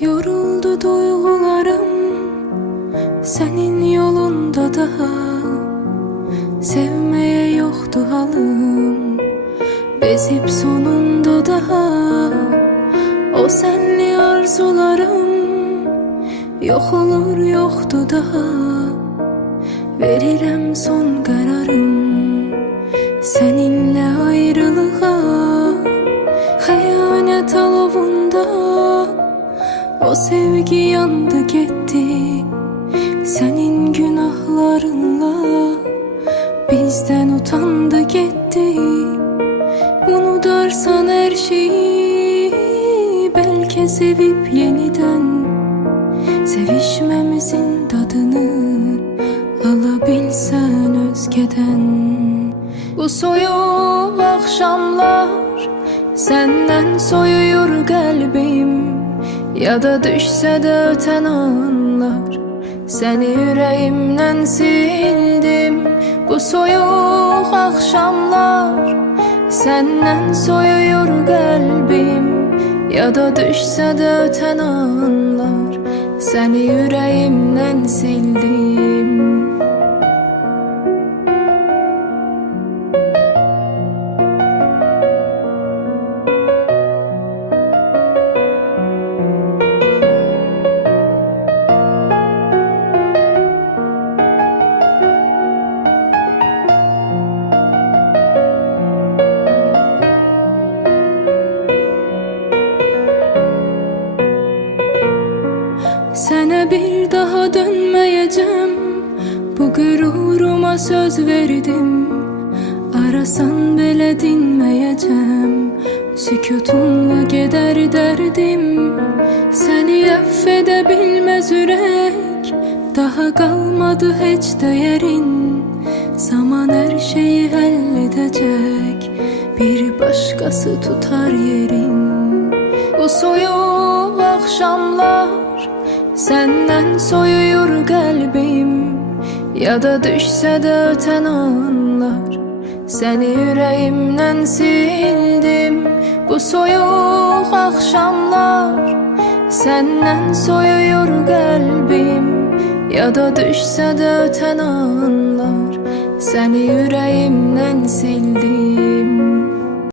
Yoruldu duygularım senin yolunda daha. Sevmeye yoktu halım, bezip sonunda daha. O senli arzularım yok olur yoktu daha. Verirem son kararım seninle ayrılığa. Hayanet alovunda o sevgi yandı gitti. Senin günahlarınla bizden utandı gitti. Unutarsan her şeyi, belki sevip yeniden sevişmemizin tadını alabilsen özgeden. Bu soyuq akşamlar senden soyuyor kalbim. Ya da düşse de öten anlar seni yüreğimden sildim. Bu soyuq akşamlar senden soyuyor kalbim. Ya da düşse de öten anlar seni yüreğimden sildim. Sene bir daha dönmeyeceğim, bu gururuma söz verdim. Arasan bile dinmeyeceğim, sükutunla gider derdim. Seni affedebilmez yürek, daha kalmadı hiç değerin. Zaman her şeyi halledecek, bir başkası tutar yerin. Bu soyuq akşamlar senden soyuyor kalbim. Ya da düşse de öten anlar seni yüreğimden sildim. Bu soyuq akşamlar senden soyuyor kalbim. Ya da düşse de öten anlar seni yüreğimden sildim.